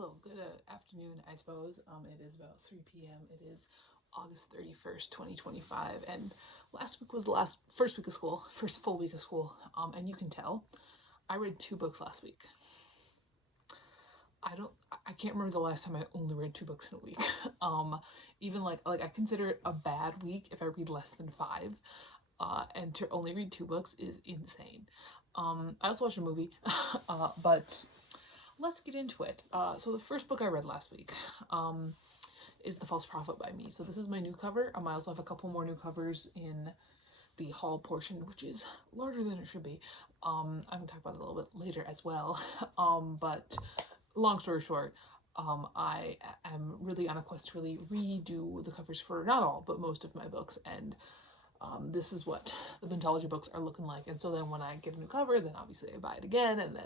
Hello, good afternoon, I suppose. It is about 3 p.m. It is August 31st, 2025, and last week was the first week of school, first full week of school, and you can tell I read two books last week. I can't remember the last time I only read two books in a week. Even like I consider it a bad week if I read less than five, and to only read two books is insane. I also watched a movie, but let's get into it. So the first book I read last week is The False Prophet by me. So this is my new cover. I also have a couple more new covers in the haul portion, which is larger than it should be. I'm gonna talk about it a little bit later as well. But long story short, I am really on a quest to really redo the covers for not all, but most of my books, and this is what the Pentology books are looking like. And so then when I get a new cover, then obviously I buy it again, and then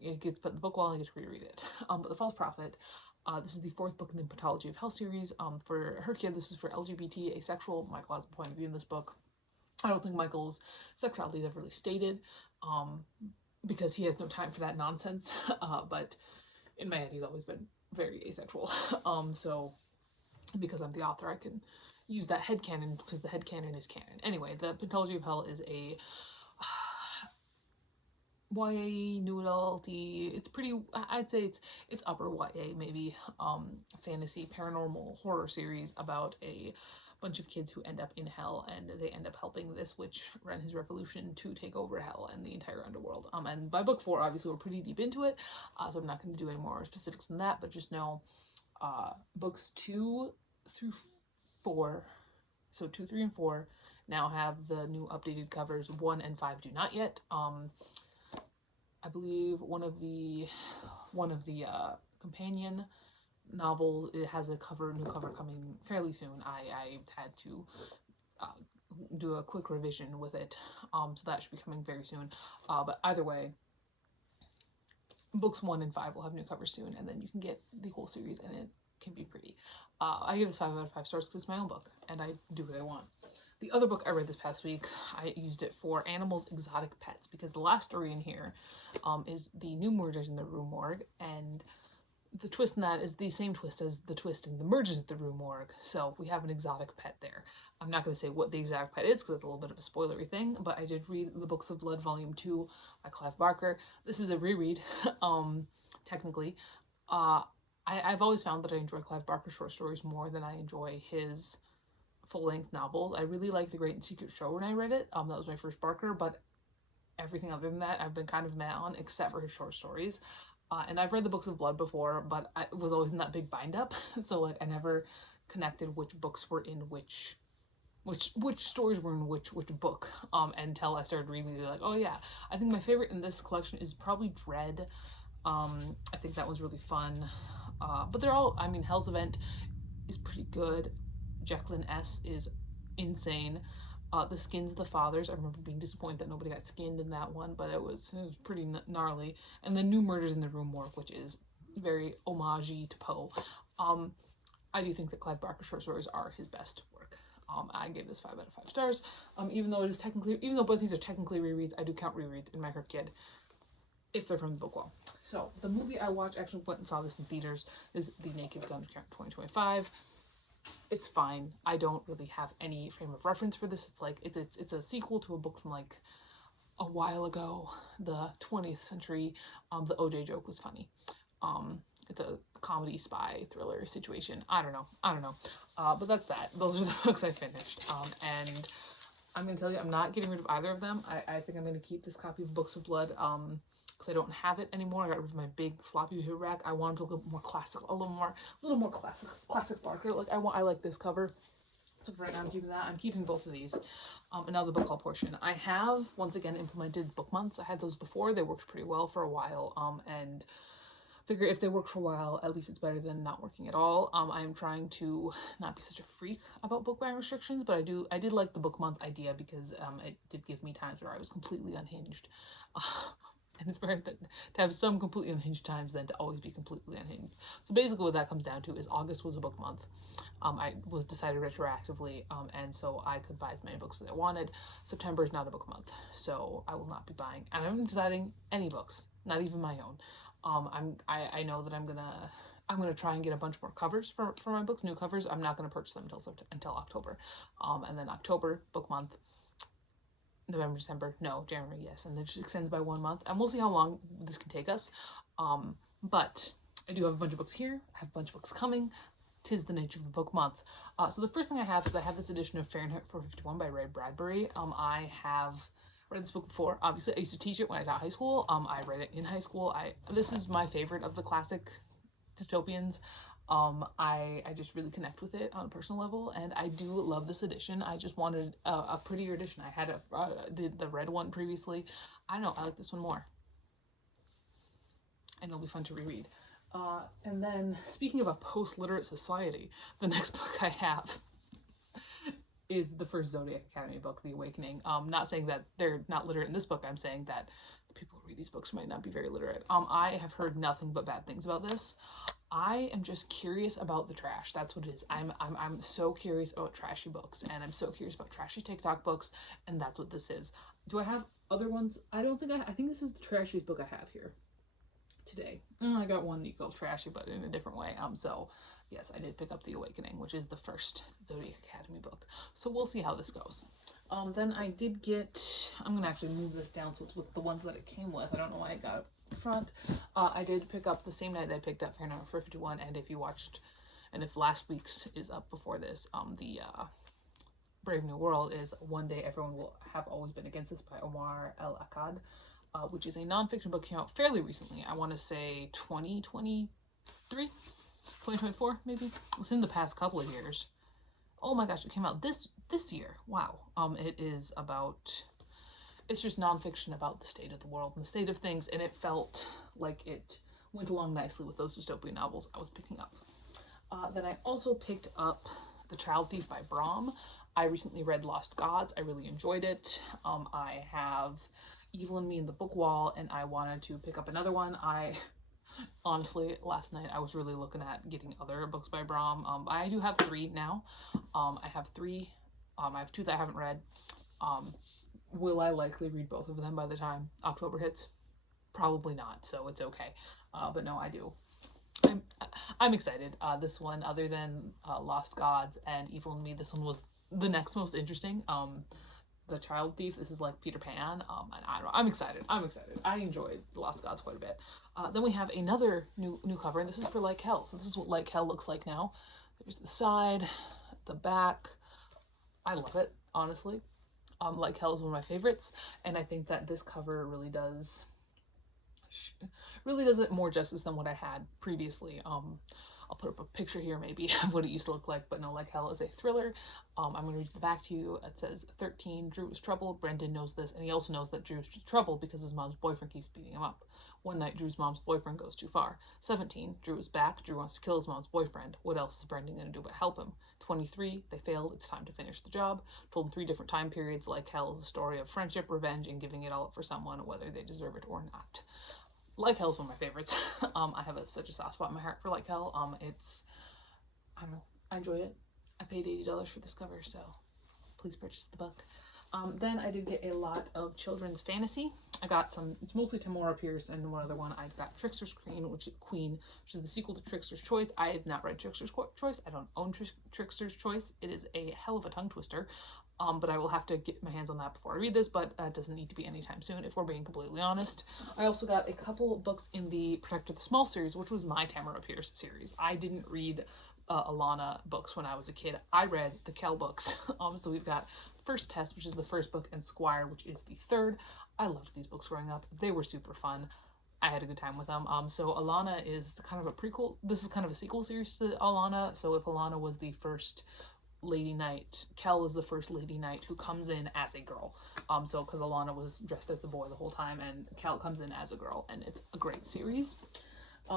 it gets put in the book wall and I get to reread it. But The False Prophet, this is the fourth book in the Pentology of Hell series. For her kid, this is for LGBT, asexual. Michael has a point of view in this book. I don't think Michael's sexuality is ever really stated, because he has no time for that nonsense. But in my head, he's always been very asexual. So because I'm the author, I can use that headcanon because the headcanon is canon. Anyway, the Pentology of Hell is a YA new adulty. It's pretty. I'd say it's upper YA, maybe fantasy paranormal horror series about a bunch of kids who end up in hell, and they end up helping this witch run his revolution to take over hell and the entire underworld. And by book four, obviously we're pretty deep into it, so I'm not going to do any more specifics than that. But just know, books 2 through 4, so 2, 3, and 4 now have the new updated covers. 1 and 5 do not yet. I believe one of the companion novel, it has a new cover coming fairly soon. I had to do a quick revision with it, so that should be coming very soon. But either way, books 1 and 5 will have new covers soon, and then you can get the whole series, and it can be pretty. I give this 5 out of 5 stars because it's my own book, and I do what I want. The other book I read this past week, I used it for Animals Exotic Pets, because the last story in here is the new Murders in the Rue Morgue, and the twist in that is the same twist as the twist in the Murders at the Rue Morgue, so we have an exotic pet there. I'm not going to say what the exact pet is because it's a little bit of a spoilery thing, but I did read The Books of Blood Volume 2 by Clive Barker. This is a reread, technically. I've always found that I enjoy Clive Barker's short stories more than I enjoy his full-length novels. I really liked The Great and Secret Show when I read it. That was my first Barker, but everything other than that I've been kind of mad on, except for his short stories. And I've read The Books of Blood before, but I was always in that big bind-up, so like I never connected which books were in which stories were in which book, until I started reading these. Like, oh yeah, I think my favorite in this collection is probably Dread. I think that one's really fun. But they're all, I mean, Hell's Event is pretty good. Jacqueline S is insane. The Skins of the Fathers, I remember being disappointed that nobody got skinned in that one, but it was pretty gnarly. And the New Murders in the Rue Morgue, which is very homage to Poe. I do think that Clive Barker short stories are his best work. I gave this 5 out of 5 stars. Even though both these are technically rereads, I do count rereads in My Hurt Kid if they're from the book wall. So the movie I watched, actually went and saw this in theaters, is The Naked Gun 2025. It's fine. I don't really have any frame of reference for this. It's like it's a sequel to a book from like a while ago, the 20th century. The OJ joke was funny. It's a comedy spy thriller situation. I don't know. But that's that. Those are the books I finished. And I'm gonna tell you, I'm not getting rid of either of them. I think I'm gonna keep this copy of Books of Blood, because I don't have it anymore. I got rid of my big floppy paper rack. I wanted to look more classic, a little more classic Barker. Like I like this cover. So for right now, I'm keeping that. I'm keeping both of these. And now the book haul portion. I have once again implemented book months. I had those before. They worked pretty well for a while. And figure if they work for a while, at least it's better than not working at all. I'm trying to not be such a freak about book buying restrictions, but I did like the book month idea because it did give me times where I was completely unhinged. And it's better to have some completely unhinged times than to always be completely unhinged. So basically what that comes down to is August was a book month. I was decided retroactively, and so I could buy as many books as I wanted. September is not a book month, so I will not be buying, and I'm deciding any books, not even my own. I know that I'm gonna try and get a bunch more covers for my books, new covers. I'm not gonna purchase them until October, and then October book month, November, December, no, January, yes, and it just extends by 1 month, and we'll see how long this can take us. But I do have a bunch of books here. I have a bunch of books coming. 'Tis the nature of a book month. So the first thing I have is I have this edition of Fahrenheit 451 by Ray Bradbury. I have read this book before. Obviously, I used to teach it when I taught high school. I read it in high school. This is my favorite of the classic dystopians. I just really connect with it on a personal level, and I do love this edition. I just wanted a prettier edition. I had the red one previously. I don't know, I like this one more, and it'll be fun to reread. And then, speaking of a post-literate society, the next book I have is the first Zodiac Academy book, The Awakening. Not saying that they're not literate in this book. I'm saying that the people who read these books might not be very literate. I have heard nothing but bad things about this. I am just curious about the trash. That's what it is. I'm so curious about trashy books, and I'm so curious about trashy TikTok books, and that's what this is. Do I have other ones? I don't think I think this is the trashiest book I have here today. I got one equal trashy, but in a different way. So yes, I did pick up The Awakening, which is the first Zodiac Academy book. So we'll see how this goes. Then I did get, I'm gonna actually move this down so it's with the ones that it came with. I don't know why I got it up front. I did pick up the same night I picked up Fahrenheit 451, and if you watched, and if last week's is up before this, the Brave New World is One Day Everyone Will Have Always Been Against This by Omar El Akkad. Which is a nonfiction book, came out fairly recently. I want to say 2023, 2024, maybe. Within the past couple of years. Oh my gosh, it came out this year. Wow. It is about, it's just nonfiction about the state of the world and the state of things, and it felt like it went along nicely with those dystopian novels I was picking up. Then I also picked up The Child Thief by Bram. I recently read Lost Gods. I really enjoyed it. I have Evil in Me in the book wall, and I wanted to pick up another one. Honestly, last night I was really looking at getting other books by Bram. I do have 3 now. I have 3. I have 2 that I haven't read. Will I likely read both of them by the time October hits? Probably not, so it's okay. But no, I do. I'm excited. This one, other than Lost Gods and Evil in Me, this one was the next most interesting. The Child Thief, this is like Peter Pan, and I don't know, I'm excited. I enjoyed The Lost Gods quite a bit. Then we have another new cover, and this is for Like Hell. So this is what Like Hell looks like now. There's the side, the back. I love it, honestly. Like Hell is one of my favorites, and I think that this cover really does it more justice than what I had previously. I'll put up a picture here maybe of what it used to look like, but no, Like Hell is a thriller. I'm going to read the back to you. It says, 13, Drew is troubled. Brendan knows this, and he also knows that Drew's troubled because his mom's boyfriend keeps beating him up. One night, Drew's mom's boyfriend goes too far. 17, Drew is back. Drew wants to kill his mom's boyfriend. What else is Brendan going to do but help him? 23, they failed. It's time to finish the job. Told in 3 different time periods. Like Hell is a story of friendship, revenge, and giving it all up for someone, whether they deserve it or not. Like Hell is one of my favorites. I have such a soft spot in my heart for Like Hell. I don't know, I enjoy it. I paid $80 for this cover, so please purchase the book. Then I did get a lot of children's fantasy. I got some, it's mostly Tamora Pierce, and one other one. I got Trickster's Queen, which is the sequel to Trickster's Choice. I have not read Trickster's Choice. I don't own Trickster's Choice. It is a hell of a tongue twister. But I will have to get my hands on that before I read this, but that doesn't need to be anytime soon, if we're being completely honest. I also got a couple books in the Protector the Small series, which was my Tamora Pierce series. I didn't read Alana books when I was a kid. I read the Kell books. So we've got First Test, which is the first book, and Squire, which is the third. I loved these books growing up. They were super fun. I had a good time with them. So Alana is kind of a prequel. This is kind of a sequel series to Alana. So if Alana was the first Lady Knight, Kell is the first Lady Knight who comes in as a girl. So because Alana was dressed as the boy the whole time, and Kell comes in as a girl, and it's a great series.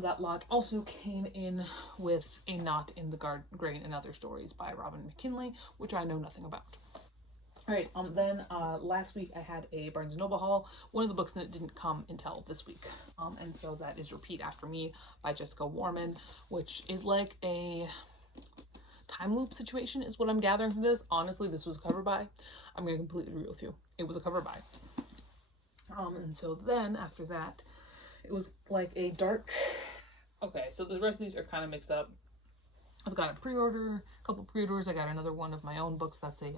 That lot also came in with A Knot in the Grain and Other Stories by Robin McKinley, which I know nothing about. Alright, then last week I had a Barnes & Noble haul, one of the books that didn't come until this week, and so that is Repeat After Me by Jessica Warman, which is like a time loop situation is what I'm gathering from this. Honestly, this was a cover by. I'm going to completely real with you. It was a cover by. And so then after that, It was like a dark... Okay, so the rest of these are kind of mixed up. I've got a pre-order, a couple pre-orders. I got another one of my own books that's a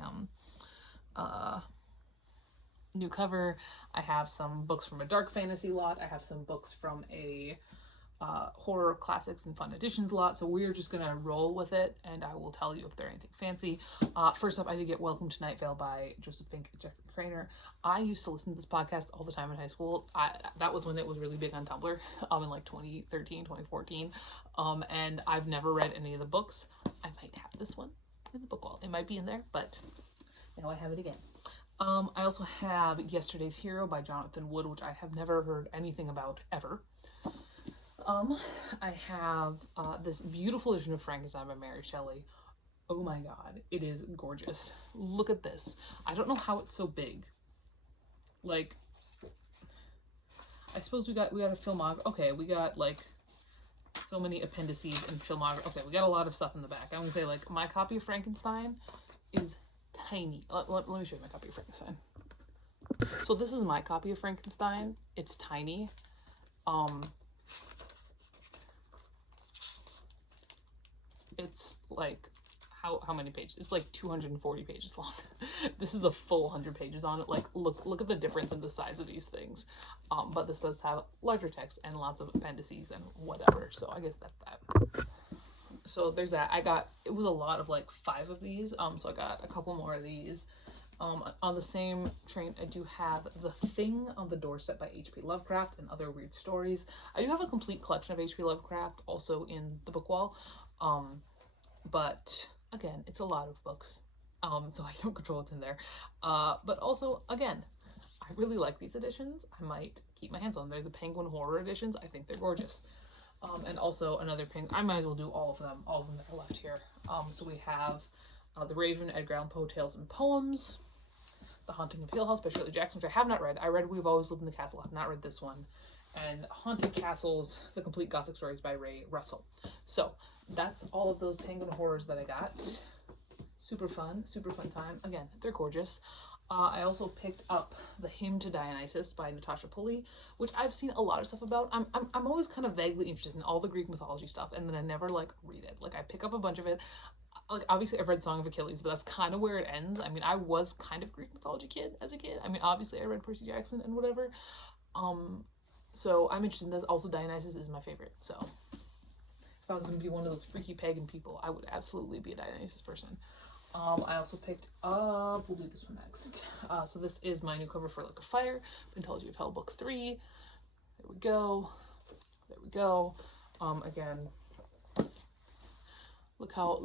new cover. I have some books from a dark fantasy lot. I have some books from a horror classics and fun editions lot. So we're just gonna roll with it, and I will tell you if they're anything fancy. First up, I did get Welcome to Night Vale by Joseph Fink and Jeff Craner. I used to listen to this podcast all the time in high school. That was when it was really big on Tumblr, in like 2013, 2014. And I've never read any of the books. I might have this one in the book wall. It might be in there, but now I have it again. I also have Yesterday's Hero by Jonathan Wood, which I have never heard anything about ever. I have this beautiful edition of Frankenstein by Mary Shelley. Oh my god, it is gorgeous. Look at this. I don't know how it's so big. Like, I suppose we got a filmography. Okay, we got like so many appendices and filmography. Okay, we got a lot of stuff in the back. I'm gonna say, like, my copy of Frankenstein is tiny. Let me show you my copy of Frankenstein. So this is my copy of Frankenstein. It's tiny. It's like, how many pages? It's like 240 pages long. This is a full 100 pages on it. Like, look at the difference in the size of these things. But this does have larger text and lots of appendices and whatever. So I guess that's that. So there's that. It was a lot of like 5 of these. So I got a couple more of these. On the same train, I do have The Thing on the Doorstep by H.P. Lovecraft and Other Weird Stories. I do have a complete collection of H.P. Lovecraft also in the book wall. But again, it's a lot of books, so I don't control what's in there. But also, again, I really like these editions. I might keep my hands on them. They're the Penguin Horror editions. I think they're gorgeous. And also another Penguin. I might as well do all of them that are left here. So we have The Raven, Edgar Allan Poe Tales and Poems, The Haunting of Hill House by Shirley Jackson, which I have not read. I read We've Always Lived in the Castle. I have not read this one. And Haunted Castles, The Complete Gothic Stories by Ray Russell. So that's all of those Penguin horrors that I got. Super fun time. Again, they're gorgeous. I also picked up The Hymn to Dionysus by Natasha Pulley, which I've seen a lot of stuff about. I'm always kind of vaguely interested in all the Greek mythology stuff, and then I never like read it. Like, I pick up a bunch of it. Like, obviously I've read Song of Achilles, but that's kind of where it ends. I mean, I was kind of Greek mythology kid as a kid. I mean, obviously I read Percy Jackson and whatever. So I'm interested in this. Also, Dionysus is my favorite. So if I was going to be one of those freaky pagan people, I would absolutely be a Dionysus person. I also picked up, we'll do this one next. So this is my new cover for Like a Fire, Pentology of Hell, Book 3. There we go. There we go. Again, look how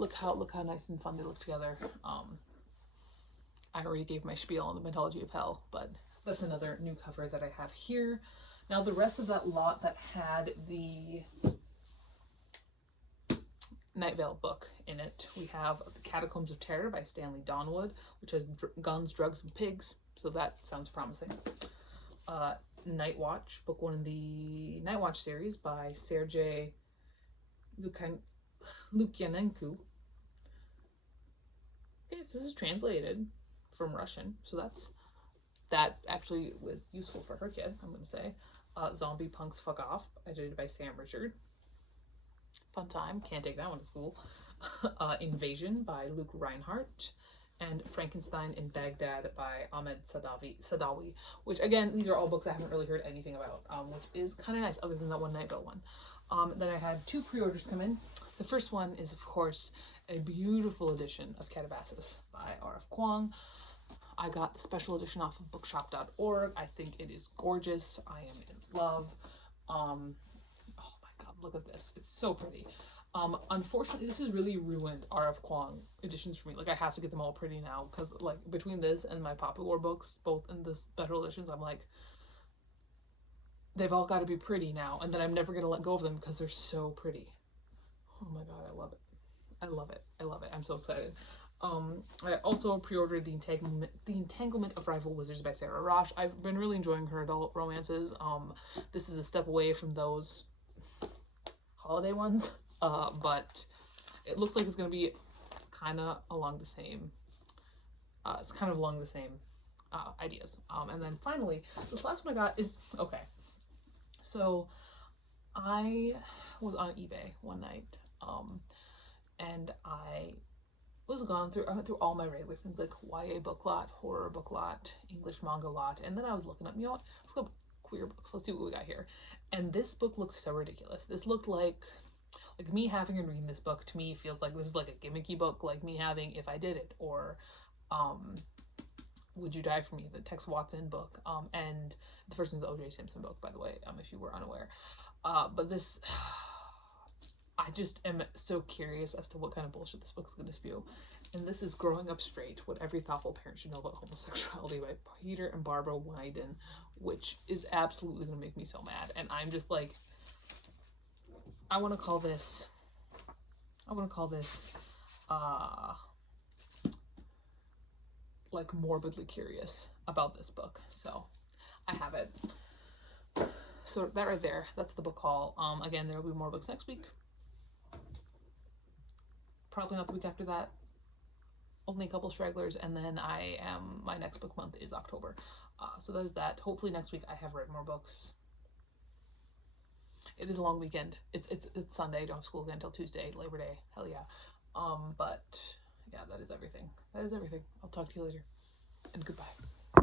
nice and fun they look together. I already gave my spiel on the Pentology of Hell, but that's another new cover that I have here. Now, the rest of that lot that had the Night Vale book in it, we have The Catacombs of Terror by Stanley Donwood, which has guns, drugs, and pigs, so that sounds promising. Night Watch, book 1 in the Night Watch series by Sergei Lukyanenko. Okay, so this is translated from Russian, so that actually was useful for her kid, I'm going to say. Zombie Punks Fuck Off, edited by Sam Richard. Fun time, can't take that one to school. Invasion by Luke Reinhardt, and Frankenstein in Baghdad by Ahmed Sadawi, which, again, these are all books I haven't really heard anything about, which is kind of nice, other than that one Night Vale one. Then I had 2 pre-orders come in. The first one is, of course, a beautiful edition of Catabasis by R.F. Kuang. I got the special edition off of bookshop.org. I think it is gorgeous. I am in love. Oh my god, look at this. It's so pretty. Unfortunately, this has really ruined R.F. Kuang editions for me. Like, I have to get them all pretty now, because, like, between this and my Poppy War books, both in the special editions, I'm like, they've all got to be pretty now, and then I'm never going to let go of them because they're so pretty. Oh my god, I love it. I love it. I love it. I'm so excited. I also pre-ordered The Entanglement of Rival Wizards by Sarah Rosh. I've been really enjoying her adult romances. This is a step away from those holiday ones, but it looks like it's going to be kind of along the same, ideas. And then finally, this last one I got is, okay, So I was on eBay one night, and I went through all my regular things like YA book lot, horror book lot, English manga lot, and then I was looking up, you know what, let's go queer books. Let's see what we got here. And this book looks so ridiculous. This looked like me having and reading this book to me feels like this is like a gimmicky book, like me having If I Did It, or um Would You Die For Me, the Tex Watson book, and the first one's the O.J. Simpson book, by the way, if you were unaware. But this, I just am so curious as to what kind of bullshit this book's going to spew. And this is Growing Up Straight, What Every Thoughtful Parent Should Know About Homosexuality by Peter and Barbara Wyden, which is absolutely going to make me so mad. And I'm just like, I want to call this, uh, like morbidly curious about this book. So I have it. So that right there, that's the book haul. Again, there will be more books next week. Probably not the week after that. Only a couple stragglers, and then my next book month is October. So that is that. Hopefully next week I have read more books. It is a long weekend. It's Sunday. Don't have school again until Tuesday, Labor Day. Hell yeah. But yeah, that is everything. That is everything. I'll talk to you later, and goodbye.